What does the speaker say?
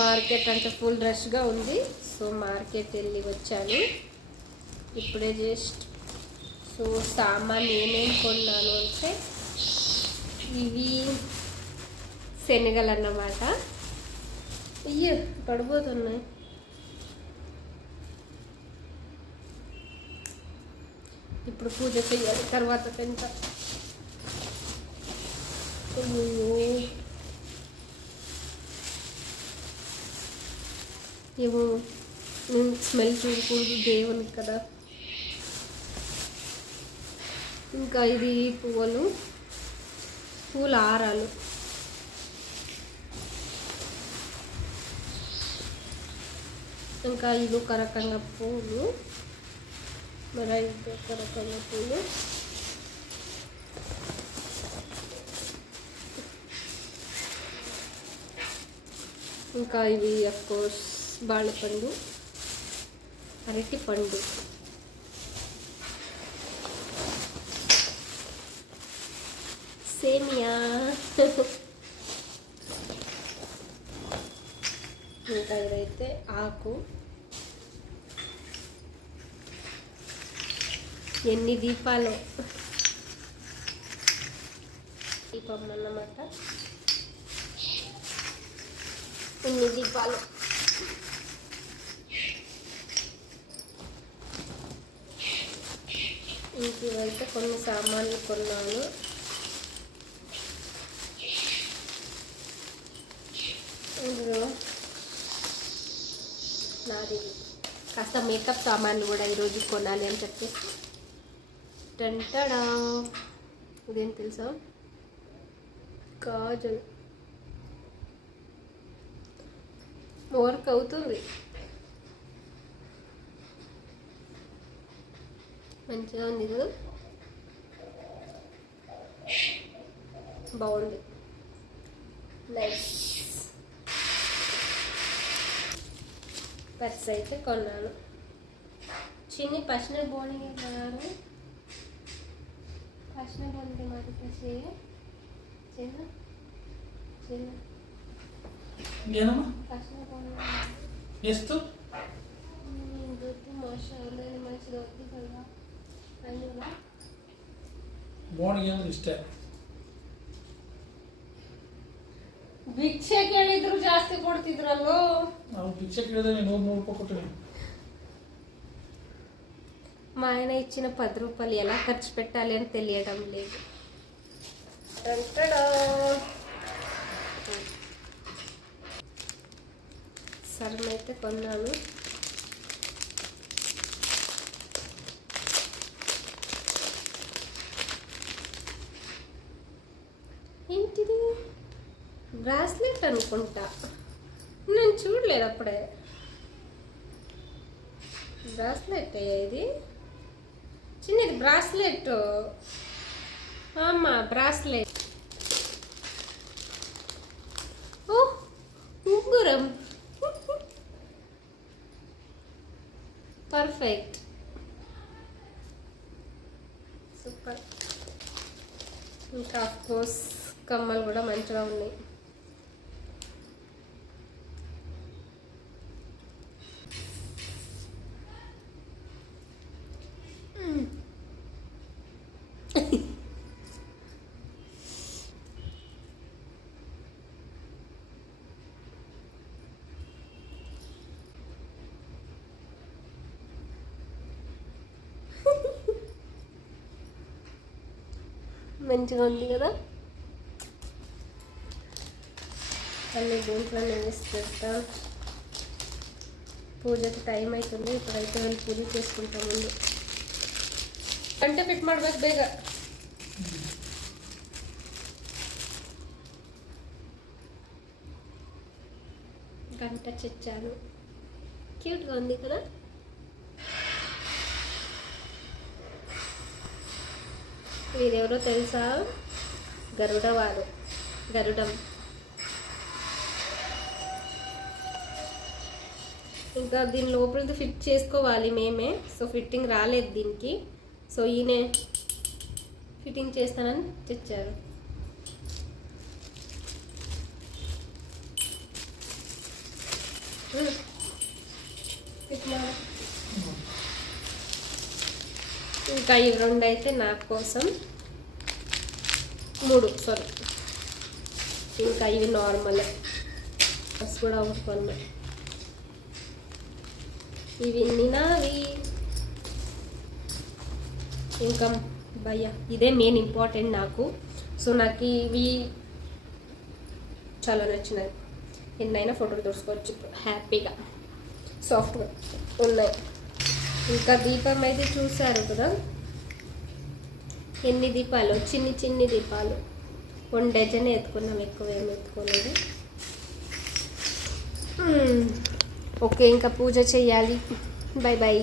Market అంతా full రష్గా ఉంది. So market వెళ్ళి వచ్చాను ఇప్పుడే జస్ట్. సో సామాన్ ఏమేమి కొన్నాను అంటే ఇవి శనగలు అన్నమాట. అయ్యో పడిపోతున్నాయి. ఇప్పుడు పూజ చేయాలి తర్వాత తింటా. ఏమో స్మెల్ చూడకూడదు దేవునికి కదా. ఇంకా ఇది పూల హారాలు. ఇంకా ఇది ఒక రకంగా పూలు, మరి ఒక రకంగా పూలు. ఇంకా ఇవి అఫ్కోర్స్ బాళ్ళపండు, అరటి పండు, సేమియా, ఇంకా ఇదైతే ఆకు. ఎన్ని దీపాలు, దీపం అన్నమాట. ఇన్ని దీపాలు. ఇంకైతే కొన్ని సామాన్లు కొన్నాను. ఇందులో నాది కాస్త మేకప్ సామాన్లు కూడా ఈరోజు కొనాలి అని చెప్పేసి. టంటడా, ఇదేం తెలుసా, కాజల్. వర్క్ అవుతుంది మంచిగా ఉంది కదా, బాగుంది, నైస్. పర్స్ అయితే కొన్నాను. చిన్ని పశ్న బోని కొన్నాను. పశ్న బోని మాకు कैसे చిన్న చిన్న ಏನಮ್ಮ పశ్న బోని ಎಷ್ಟು మోష ఉందని మంచిగా వద్దు కదా అయ్యో. ಬೋಣಿಗೆ ಅಂದ್ರೆ ಇಷ್ಟ. ಭಿಕ್ಷೆ ಕೇಳಿದ್ರು ಜಾಸ್ತಿ ಕೊಡ್ತಿದ್ರಲ್ಲೋ. ನಾವು ಭಿಕ್ಷೆ ಕೇಳಿದ್ರೆ 100 ರೂಪಾಯಿ ಕೊಟ್ಟಿವಿ. మా ఆయన ఇచ్చిన 10 రూపాయలు ఎలా ఖర్చు పెట్టాలి అని తెలియడం లేదు. సర్మ్ అయితే కొన్నాను. ఏంటిది, బ్రాస్లెట్ అనుకుంటా, నేను చూడలేదు అప్పుడే. బ్రాస్లెట్ ఇది చిన్నది, బ్రాస్లెట్. ఆమా బ్రాస్లెట్. ఓ ఉంగరం, పర్ఫెక్ట్, సూపర్. ఇంకా అఫ్కోర్స్ కమ్మలు కూడా మంచిగా ఉన్నాయి. మంచిగా ఉంది కదా. అన్ని దీంట్లోనే వేసి పెడతా. పూజకి టైం అవుతుంది. ఇప్పుడైతే వెళ్ళి పూజ చేసుకుంటాం. ముందు గంట పెట్టి ಮಾಡಬೇಕು ಬೇಗ. గంట చచ్చాను, క్యూట్గా ఉంది కదా. వీరెవరో తెలుసా, గరుడవారు, గరుడం. ఇంకా దీని లోపలిది ఫిట్ చేసుకోవాలి మేమే. సో ఫిట్టింగ్ రాలేదు దీనికి. సో ఈయనే ఫిట్టింగ్ చేస్తానని తెచ్చారు. ఇట్లా ఇంకా ఇవి 2 అయితే నా కోసం 3 సారీ ఇంకా ఇవి నార్మల్ కూడా ఒకటి కొన్నా ఇవి నావి ఇంకా భయ్య ఇదే మెయిన్ ఇంపార్టెంట్ నాకు సో నాకు ఇవి చాలా నచ్చినాయి ఎన్నైనా ఫోటోలు తీసుకోవచ్చు ఇప్పుడు హ్యాపీగా సాఫ్ట్గా ఉన్నాయి ఇంకా దీపం అయితే చూసారు కదా ఎన్ని దీపాలు చిన్ని దీపాలు 1 డజన్ ఎత్తుకున్నాం ఎక్కువ ఏమి ఎత్తుకోలేదు ఓకే ఇంకా పూజ చేయాలి బై బై